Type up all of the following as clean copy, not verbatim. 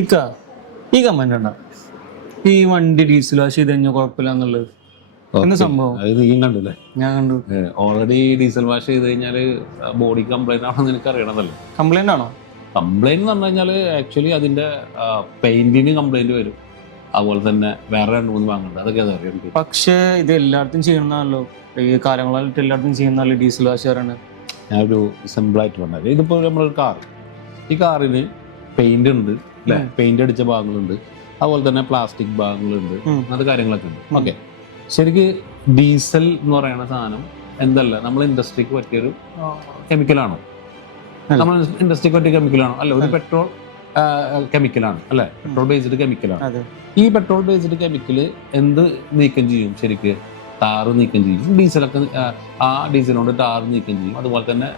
ഇക്ക ഈ കമന്റ് ഉണ്ടോ ഈ വണ്ടി ഡീസൽ വാഷ് ചെയ്ത് കഴിഞ്ഞാൽ കുഴപ്പമില്ല എന്നുള്ളത്? എന്താ സംഭവം? അത് നീയും കണ്ടില്ലേ? ഞാൻ കണ്ടു. ഓൾറെഡി ഡീസൽ വാഷ് ചെയ്ത് കഴിഞ്ഞാൽ ബോഡി കംപ്ലൈന്റ് ആണെന്ന് എനിക്ക് അറിയണമല്ലോ. കംപ്ലൈന്റ് ആണോ? കംപ്ലൈന്റ് എന്ന് പറഞ്ഞു കഴിഞ്ഞാൽ ആക്ച്വലി അതിന്റെ പെയിന്റിന് കംപ്ലൈന്റ് വരും. അതുപോലെ തന്നെ വേറെ 2-3 വാങ്ങുന്നുണ്ട്, അതൊക്കെ അറിയാം. പക്ഷേ ഇത് എല്ലായിടത്തും ചെയ്യണമല്ലോ, ഈ കാലങ്ങളായിട്ട് എല്ലായിടത്തും ചെയ്യുന്നല്ലോ ഡീസൽ വാഷുകാരാണ്. ഞാനൊരു സിമ്പിളായിട്ട് പറഞ്ഞത്, ഇതിപ്പോൾ നമ്മളൊരു കാർ, ഈ കാറിന് പെയിന്റ് ഉണ്ട് അല്ലെ, പെയിന്റ് അടിച്ച ഭാഗങ്ങളുണ്ട്, അതുപോലെ തന്നെ പ്ലാസ്റ്റിക് ഭാഗങ്ങളുണ്ട്, അങ്ങനത്തെ കാര്യങ്ങളൊക്കെ ഉണ്ട്. ഓക്കെ, ശരിക്ക് ഡീസൽ എന്ന് പറയുന്ന സാധനം എന്തല്ല നമ്മൾ ഇൻഡസ്ട്രിക്ക് പറ്റിയൊരു കെമിക്കലാണോ? നമ്മൾ ഇൻഡസ്ട്രിക്ക് പറ്റിയ കെമിക്കലാണോ? അല്ല, ഒരു പെട്രോൾ കെമിക്കലാണ് അല്ലെ, പെട്രോൾ ബേസ്ഡ് കെമിക്കലാണ്. ഈ പെട്രോൾ ബേസ്ഡ് കെമിക്കൽ എന്ത് നീക്കം ചെയ്യും? ശരിക്ക് ടാറ് നീക്കം ചെയ്യും. ഡീസലൊക്കെ ആ ഡീസൽ കൊണ്ട് ടാർ നീക്കം ചെയ്യും. അതുപോലെ തന്നെ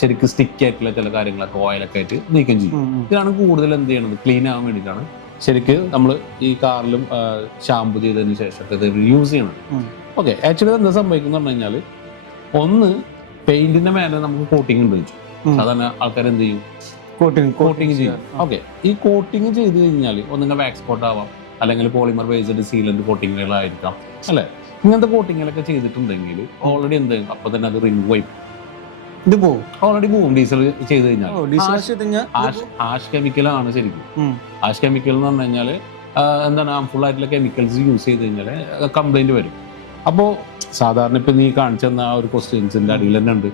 ശരിക്കും സ്റ്റിക്ക് ആയിട്ടുള്ള ചില കാര്യങ്ങളൊക്കെ ഓയിലൊക്കെ ആയിട്ട് നീക്കം ചെയ്യും. ഇതാണ് കൂടുതൽ എന്ത് ചെയ്യണത്, ക്ലീൻ ആവാൻ വേണ്ടിയിട്ടാണ് ശരിക്ക് നമ്മൾ ഈ കാറിലും ഷാമ്പു ചെയ്തതിന് ശേഷം ഇത് യൂസ് ചെയ്യണം. ഓക്കെ, ആക്ച്വലി എന്താ സംഭവിക്കുന്ന പറഞ്ഞു കഴിഞ്ഞാൽ, ഒന്ന് പെയിന്റിന്റെ മേലെ നമുക്ക് കോട്ടിങ് ഉണ്ട് വെച്ചു. സാധാരണ ആൾക്കാർ എന്ത് ചെയ്യും? കോട്ടിങ് ചെയ്യും. ഓക്കെ, ഈ കോട്ടിങ് ചെയ്ത് കഴിഞ്ഞാൽ ഒന്നുകിൽ വാക്സ് കോട്ട് ആവാം, അല്ലെങ്കിൽ പോളിമർ ബേസ്ഡ് സീലന്റ് കോട്ടിങ്ങുകളായിരിക്കാം അല്ലെ. ഇങ്ങനത്തെ കോട്ടിങ്ങുകളൊക്കെ ചെയ്തിട്ടുണ്ടെങ്കിൽ ഓൾറെഡി എന്ത് ചെയ്യും? അപ്പൊ തന്നെ അത് റിമൂവ് ആയി ഇത് പോവും, ഓൾറെഡി പോവും. ഡീസൽ ചെയ്ത് കഴിഞ്ഞാൽ ആഷ് കെമിക്കലാണ് ശരിക്കും. ആഷ് കെമിക്കൽ എന്ന് പറഞ്ഞു കഴിഞ്ഞാൽ എന്താണ്, ഹാംഫുൾ ആയിട്ടുള്ള കെമിക്കൽസ് യൂസ് ചെയ്ത് കഴിഞ്ഞാൽ കംപ്ലൈന്റ് വരും. അപ്പോൾ സാധാരണ ഇപ്പൊ നീ കാണിച്ചെന്ന ആ ഒരു ക്വസ്റ്റ്യൻസിന്റെ അടിയിൽ തന്നെ ഉണ്ട്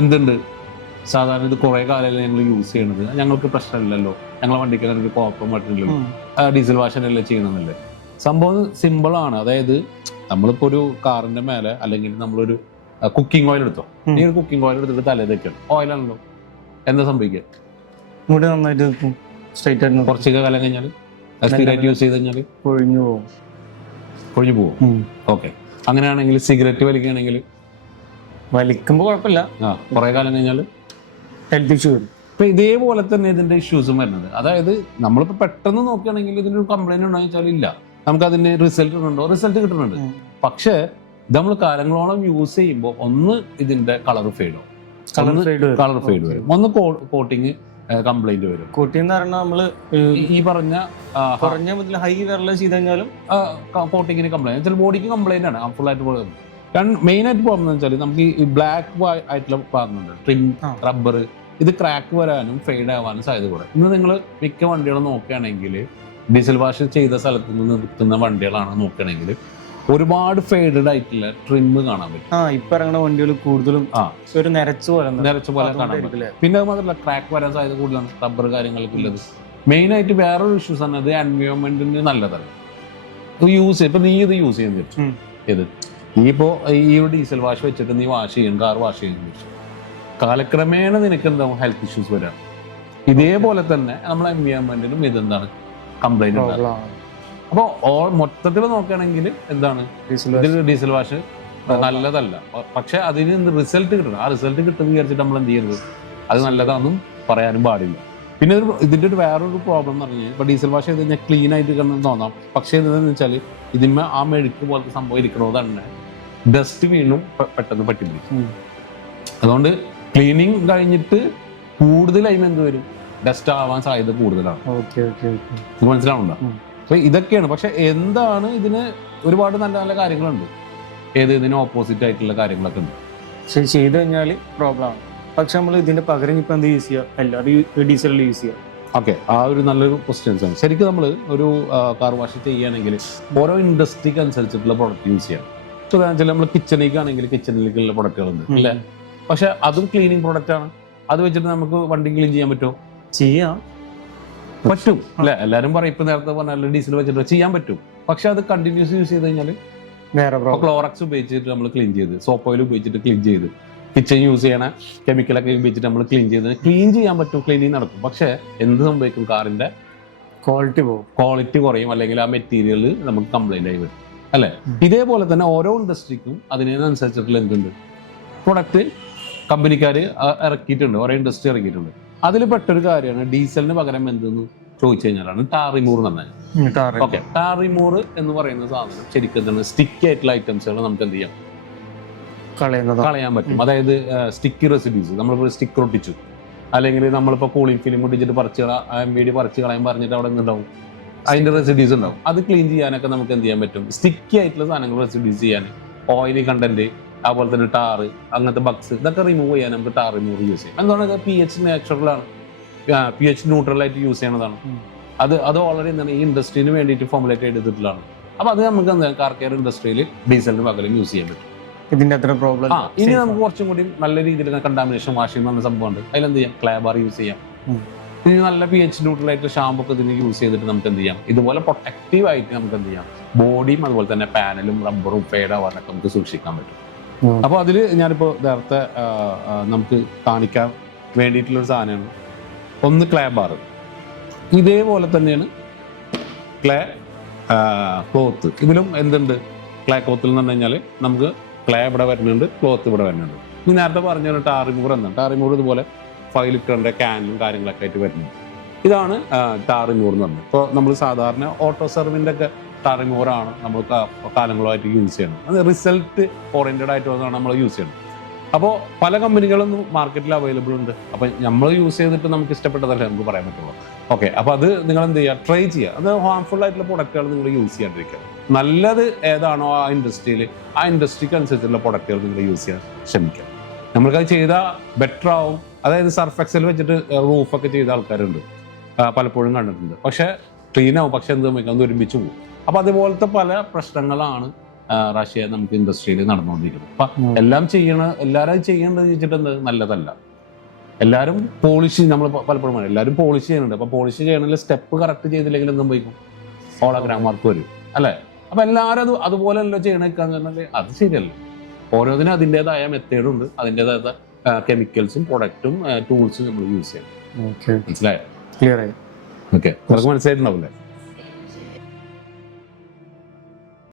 എന്തുണ്ട്, സാധാരണ ഇത് കുറെ കാലമല്ലേ ഞങ്ങൾ യൂസ് ചെയ്യണത്, ഞങ്ങൾക്ക് പ്രശ്നമില്ലല്ലോ, ഞങ്ങളെ വണ്ടിക്ക് അങ്ങനെ ഒരു കുഴപ്പം പറ്റില്ലല്ലോ, ഡീസൽ വാഷനല്ലേ ചെയ്യണമെന്നല്ലേ. സംഭവം സിമ്പിൾ ആണ്. അതായത് നമ്മളിപ്പോ ഒരു കാറിന്റെ മേലെ അല്ലെങ്കിൽ നമ്മളൊരു കുക്കിംഗ് ഓയിൽ എടുത്തോ, ഈ ഒരു കുക്കിംഗ് ഓയിൽ എടുത്തിട്ട് തലേതൊക്കെയാണ് ഓയിലാണല്ലോ, എന്താ സംഭവിക്കുക? മുടി നന്നായിട്ട് കുറച്ചൊക്കെ കാലം കഴിഞ്ഞാൽ സ്ഥിരമായിട്ട് യൂസ് ചെയ്ത് കഴിഞ്ഞാൽ കൊഴിഞ്ഞു പോകും. ഓക്കെ, അങ്ങനെയാണെങ്കിൽ സിഗരറ്റ് വലിക്കുകയാണെങ്കിൽ വലിക്കുമ്പോ കുഴപ്പമില്ല, കുറെ കാലം കഴിഞ്ഞാൽ ഹെൽത്ത് ഇഷ്യൂ വരും. ഇപ്പൊ ഇതേപോലെ തന്നെ ഇതിന്റെ ഇഷ്യൂസും വരുന്നത്. അതായത് നമ്മളിപ്പോ പെട്ടെന്ന് നോക്കുകയാണെങ്കിൽ ഇതിനൊരു കംപ്ലൈന്റ് ഉണ്ടോ വെച്ചാൽ ഇല്ല, നമുക്ക് അതിന് റിസൾട്ട് കിട്ടുന്നുണ്ട്. പക്ഷേ നമ്മൾ കാലങ്ങളോളം യൂസ് ചെയ്യുമ്പോൾ ഒന്ന് ഇതിന്റെ കളർ ഫെയ്ഡ് വരും, ഒന്ന് കോട്ടിങ് കംപ്ലൈന്റ് വരും. കോട്ടിംഗ് എന്ന് പറഞ്ഞാൽ നമ്മള് ഈ പറഞ്ഞ കുറഞ്ഞ മുതൽ ഹൈ വരല ചെയ്ത് കഴിഞ്ഞാലും കോട്ടിങ്ങിന് കംപ്ലൈന്റ്, ചില ബോഡിക്ക് കംപ്ലൈന്റ് ആണ്, ഹാംഫുൾ ആയിട്ട് പോകുന്നത്. കാരണം മെയിൻ ആയിട്ട് പോകുന്നത് വെച്ചാൽ നമുക്ക് ഈ ബ്ലാക്ക് ആയിട്ടുള്ള ഭാഗങ്ങളുണ്ട്, ട്രിം, റബ്ബർ, ഇത് ക്രാക്ക് വരാനും ഫെയ്ഡ് ആവാനും സാധ്യത കൂടെ. ഇന്ന് നിങ്ങൾ മിക്ക വണ്ടികളും നോക്കുകയാണെങ്കിൽ ഡീസൽ വാഷ് ചെയ്ത സ്ഥലത്ത് നിന്ന് നിർത്തുന്ന വണ്ടികളാണ് നോക്കുകയാണെങ്കിൽ ഒരുപാട് ഫെയ്ഡഡ് ആയിട്ടുള്ള ട്രിം കാണാൻ പറ്റും. ഇപ്പൊ ഇറങ്ങുന്ന വണ്ടികൾ കൂടുതലും ഒരു നിരച്ച പോലെ കാണാൻ പറ്റില്ല. പിന്നെ അത് മാത്രമല്ല, ക്രാക്ക് വരാൻ സാധ്യത കൂടുതലാണ് റബ്ബർ കാര്യങ്ങളൊക്കെ ഉള്ളത്. മെയിൻ ആയിട്ട് വേറൊരു ഇഷ്യൂസ് ആണ്, അത് എൻവയോൺമെന്റിന് നല്ലതല്ല യൂസ്. ഇപ്പൊ നീ ഇത് യൂസ് ചെയ്യാൻ പറ്റും, ഇത് നീ ഇപ്പോ ഈ ഒരു ഡീസൽ വാഷ് വെച്ചിട്ട് നീ വാഷ് ചെയ്യും, കാർ വാഷ് ചെയ്യാൻ പറ്റും, കാലക്രമേണ നിനക്ക് എന്താവും ഹെൽത്ത് ഇഷ്യൂസ് വരാം. ഇതേപോലെ തന്നെ നമ്മളെ എൻവയോൺമെന്റിനും ഇതെന്താണ് കംപ്ലൈന്റ് ഉണ്ടാകും. അപ്പോൾ മൊത്തത്തിൽ നോക്കുകയാണെങ്കിൽ എന്താണ്, ഡീസൽ വാഷ് നല്ലതല്ല. പക്ഷെ അതിന് റിസൾട്ട് കിട്ടണം. ആ റിസൾട്ട് കിട്ടുമെന്ന് വിചാരിച്ചിട്ട് നമ്മൾ എന്ത് ചെയ്യരുത്, അത് നല്ലതാണെന്നും പറയാനും പാടില്ല. പിന്നെ ഇതിന്റെ ഒരു വേറൊരു പ്രോബ്ലം എന്ന് പറഞ്ഞാൽ, ഇപ്പൊ ഡീസൽ വാഷ് ചെയ്ത് കഴിഞ്ഞാൽ ക്ലീൻ ആയിട്ട് തോന്നാം. പക്ഷെ എന്താണെന്ന് വെച്ചാൽ ഇതിന്മേ ആ മെഴുക്ക് പോലത്തെ സംഭവം ഇരിക്കുന്നത് തന്നെ ഡസ്റ്റ് വീണും പെട്ടെന്ന് പറ്റിപ്പിടിക്കും. അതുകൊണ്ട് ക്ലീനിങ് കഴിഞ്ഞിട്ട് കൂടുതലായി എന്ത് വരും, ഡസ്റ്റ് ആവാൻ സാധ്യത കൂടുതലാണ്. മനസ്സിലാവുന്നുണ്ടോ? അപ്പൊ ഇതൊക്കെയാണ്. പക്ഷെ എന്താണ്, ഇതിന് ഒരുപാട് നല്ല നല്ല കാര്യങ്ങളുണ്ട്, ഇതിന് ഓപ്പോസിറ്റ് ആയിട്ടുള്ള കാര്യങ്ങളൊക്കെ ഉണ്ട്. ശരി, ചെയ്ത് കഴിഞ്ഞാൽ പ്രോബ്ലം ആണ്. പക്ഷെ നമ്മൾ ഇതിന്റെ പകരം ഇപ്പൊ എന്ത് യൂസ് ചെയ്യാം, എല്ലാവരും ഡീസൽ യൂസ് ചെയ്യാം. ഓക്കെ, ആ ഒരു നല്ലൊരു ക്വസ്റ്റ്യൻസ് ആണ്. ശരിക്കും നമ്മൾ ഒരു കാർ വാഷ് ചെയ്യുകയാണെങ്കിൽ ഓരോ ഇൻഡസ്ട്രിക്ക് അനുസരിച്ചിട്ടുള്ള പ്രൊഡക്റ്റ് യൂസ് ചെയ്യണം. ചില നമ്മൾ കിച്ചണിലേക്കാണെങ്കിൽ കിച്ചണിലേക്കുള്ള പ്രൊഡക്റ്റുകളുണ്ട് അല്ലേ, പക്ഷെ അതും ക്ലീനിങ് പ്രൊഡക്റ്റ് ആണ്. അത് വെച്ചിട്ട് നമുക്ക് വണ്ടി ക്ലീൻ ചെയ്യാൻ പറ്റുമോ? പറ്റും അല്ലെ. എല്ലാവരും പറയും, ഇപ്പൊ നേരത്തെ പറഞ്ഞ ഡീസൽ വെച്ചിട്ട് ചെയ്യാൻ പറ്റും. പക്ഷെ അത് കണ്ടിന്യൂസ് യൂസ് ചെയ്ത് കഴിഞ്ഞാൽ ക്ലോറക്സ് ഉപയോഗിച്ചിട്ട് നമ്മൾ ക്ലീൻ ചെയ്ത്, സോപ്പ് ഓയിൽ ഉപയോഗിച്ചിട്ട് ക്ലീൻ ചെയ്ത്, കിച്ചൺ യൂസ് ചെയ്യണ കെമിക്കലൊക്കെ ഉപയോഗിച്ചിട്ട് നമ്മൾ ക്ലീൻ ചെയ്യാൻ പറ്റും, ക്ലീനിങ് നടക്കും. പക്ഷെ എന്ത് സംഭവിക്കും, കാറിന്റെ ക്വാളിറ്റി കുറയും, അല്ലെങ്കിൽ ആ മെറ്റീരിയൽ നമുക്ക് കംപ്ലൈന്റ് ആയി വരും അല്ലെ. ഇതേപോലെ തന്നെ ഓരോ ഇൻഡസ്ട്രിക്കും അതിനനുസരിച്ചിട്ടുള്ള എന്തുണ്ട് പ്രൊഡക്റ്റ് കമ്പനിക്കാര് ഇറക്കിയിട്ടുണ്ട്, ഓരോ ഇൻഡസ്ട്രി ഇറക്കിയിട്ടുണ്ട്. അതിൽ പെട്ടൊരു കാര്യമാണ് ഡീസലിന് പകരം എന്തെന്ന് ചോദിച്ചു കഴിഞ്ഞാലാണ് ടാർ റിമൂവർ എന്ന് പറഞ്ഞാൽ. ഓക്കെ, ടാർ റിമൂവർ എന്ന് പറയുന്ന സാധനം ശരിക്കും തന്നെ സ്റ്റിക്കി ആയിട്ടുള്ള ഐറ്റംസുകൾ നമുക്ക് എന്ത് ചെയ്യാം, കളയാൻ പറ്റും. അതായത് സ്റ്റിക്കി റെസിഡ്യൂസ്, നമ്മളിപ്പോൾ സ്റ്റിക്കർ ഒട്ടിച്ചു, അല്ലെങ്കിൽ നമ്മളിപ്പോൾ കൂളിംഗ് ഫിലിം ഒട്ടിച്ചിട്ട് MVD പറിച്ച് കളയാൻ പറഞ്ഞിട്ട് അവിടെ നിന്നുണ്ടാവും, അതിന്റെ റെസിഡ്യൂസ് ഉണ്ടാവും. അത് ക്ലീൻ ചെയ്യാനൊക്കെ നമുക്ക് എന്ത് ചെയ്യാൻ പറ്റും? സ്റ്റിക്കി ആയിട്ടുള്ള സാധനങ്ങൾ റെസിഡ്യൂസ് ചെയ്യാൻ, ഓയിലി കണ്ടന്റ്, അതുപോലെ തന്നെ ടാറ്, അങ്ങനത്തെ ബഗ്സ്, ഇതൊക്കെ റിമൂവ് ചെയ്യാൻ നമുക്ക് ടാർ റിമൂവർ യൂസ് ചെയ്യാം. എന്താണ് pH നാച്ചുറലാണ്, pH ന്യൂട്രൽ ആയിട്ട് യൂസ് ചെയ്യണതാണ്. അത് ഓൾറെഡി എന്താണ് ഈ ഇൻഡസ്ട്രീന് വേണ്ടിയിട്ട് ഫോർമുലേറ്റ് ചെയ്തിട്ടുള്ളതാണ്. അപ്പൊ അത് നമുക്ക് എന്താ കാർ കെയർ ഇൻഡസ്ട്രിയിൽ ഡീസലിന് പകരം യൂസ് ചെയ്യാൻ പറ്റും. ഇതിന്റെ അത്ര പ്രോബ്ലം ഇനി നമുക്ക് കുറച്ചും കൂടി നല്ല രീതിയിൽ കണ്ടാമിനേഷൻ വാഷിംഗ് പറഞ്ഞ സംഭവമുണ്ട്. അതിലെന്ത് ചെയ്യാം? ക്ലാബാർ യൂസ് ചെയ്യാം. ഇനി നല്ല pH ന്യൂട്രൽ ആയിട്ട് ഷാമ്പു ഒക്കെ ഇതിന് യൂസ് ചെയ്തിട്ട് നമുക്ക് എന്ത് ചെയ്യാം? ഇതുപോലെ പ്രൊട്ടക്റ്റീവ് ആയിട്ട് നമുക്ക് എന്ത് ചെയ്യാം? ബോഡിയും അതുപോലെ തന്നെ പാനലും റബ്ബറും ഫേഡ് ആവാനൊക്കെ നമുക്ക് സൂക്ഷിക്കാൻ പറ്റും. അപ്പോൾ അതിൽ ഞാനിപ്പോൾ നേരത്തെ നമുക്ക് കാണിക്കാൻ വേണ്ടിയിട്ടുള്ളൊരു സാധനമാണ് ഒന്ന് ക്ലാബാർ. ഇതേപോലെ തന്നെയാണ് ക്ലോത്ത്. ഇതിലും എന്തുണ്ട്? ക്ലേ ക്ലോത്തിൽ എന്ന് പറഞ്ഞു കഴിഞ്ഞാൽ നമുക്ക് ക്ലേ ഇവിടെ വരുന്നുണ്ട്, ക്ലോത്ത് ഇവിടെ വരുന്നുണ്ട്. ഇനി നേരത്തെ പറഞ്ഞ ടാർ റിമൂവർ എന്താണ്? ടാർ റിമൂവർ ഇതുപോലെ 5 ലിറ്ററിന്റെ ക്യാനും കാര്യങ്ങളൊക്കെ ആയിട്ട് വരുന്നുണ്ട്. ഇതാണ് ടാർ റിമൂവർ എന്ന് പറഞ്ഞത്. ഇപ്പോൾ നമ്മൾ സാധാരണ ഓട്ടോ സെർവിൻ്റെ ഒക്കെ ടാർ റിമൂവറാണ് നമ്മൾ കാലങ്ങളായിട്ട് യൂസ് ചെയ്യുന്നത്. അത് റിസൾട്ട് ഓറിയന്റഡ് ആയിട്ട് വന്നാണ് നമ്മൾ യൂസ് ചെയ്യുന്നത്. അപ്പോൾ പല കമ്പനികളും മാർക്കറ്റിൽ അവൈലബിൾ ഉണ്ട്. അപ്പോൾ നമ്മൾ യൂസ് ചെയ്തിട്ട് നമുക്ക് ഇഷ്ടപ്പെട്ടതല്ലേ നമുക്ക് പറയാൻ പറ്റുള്ളൂ. ഓക്കെ, അപ്പോൾ അത് നിങ്ങൾ എന്ത് ചെയ്യുക? ട്രൈ ചെയ്യുക. അത് ഹാർംഫുൾ ആയിട്ടുള്ള പ്രൊഡക്റ്റുകൾ നിങ്ങൾ യൂസ് ചെയ്യാണ്ടിരിക്കുക. നല്ലത് ഏതാണോ ആ ഇൻഡസ്ട്രിയിൽ, ആ ഇൻഡസ്ട്രിക്ക് അനുസരിച്ചുള്ള പ്രൊഡക്റ്റുകൾ നിങ്ങൾ യൂസ് ചെയ്യാൻ ശ്രമിക്കുക. നമ്മൾക്കത് ചെയ്താൽ ബെറ്റർ ആവും. അതായത് സർഫ് എക്സൽ വെച്ചിട്ട് റൂഫൊക്കെ ചെയ്ത ആൾക്കാരുണ്ട്, പലപ്പോഴും കണ്ടിട്ടുണ്ട്. പക്ഷെ ക്ലീൻ ആവും, പക്ഷെ എന്ത് സംഭവിക്കും? അത് ഒരുമിച്ച് പോകും. അപ്പൊ അതുപോലത്തെ പല പ്രശ്നങ്ങളാണ് റഷ്യ നമുക്ക് ഇൻഡസ്ട്രിയിൽ നടന്നുകൊണ്ടിരിക്കുന്നത്. അപ്പൊ എല്ലാവരും ചെയ്യേണ്ടത് ചോദിച്ചിട്ട് എന്ത് നല്ലതല്ല. എല്ലാവരും പോളിഷ്, നമ്മൾ പലപ്പോഴും എല്ലാവരും പോളിഷ് ചെയ്യുന്നുണ്ട്. അപ്പൊ പോളിഷ് ചെയ്യണമെങ്കിൽ സ്റ്റെപ്പ് കറക്റ്റ് ചെയ്തില്ലെങ്കിൽ എന്തും സംഭവിക്കും? ഹോളോഗ്രാം മാർക്ക് വരും അല്ലേ? അപ്പൊ എല്ലാവരും അതുപോലെയല്ലോ ചെയ്യണേക്കാന്ന് അത് ശരിയല്ല. ഓരോന്നിനും അതിൻ്റെതായ മെത്തേഡുണ്ട്, അതിൻ്റെതായ കെമിക്കൽസും പ്രൊഡക്റ്റും ടൂൾസും നമ്മൾ യൂസ് ചെയ്യണം. മനസ്സിലായോ? ക്ലിയർ ആയി. ഓക്കെ, മനസ്സിലായിട്ടുണ്ടാവില്ലേ?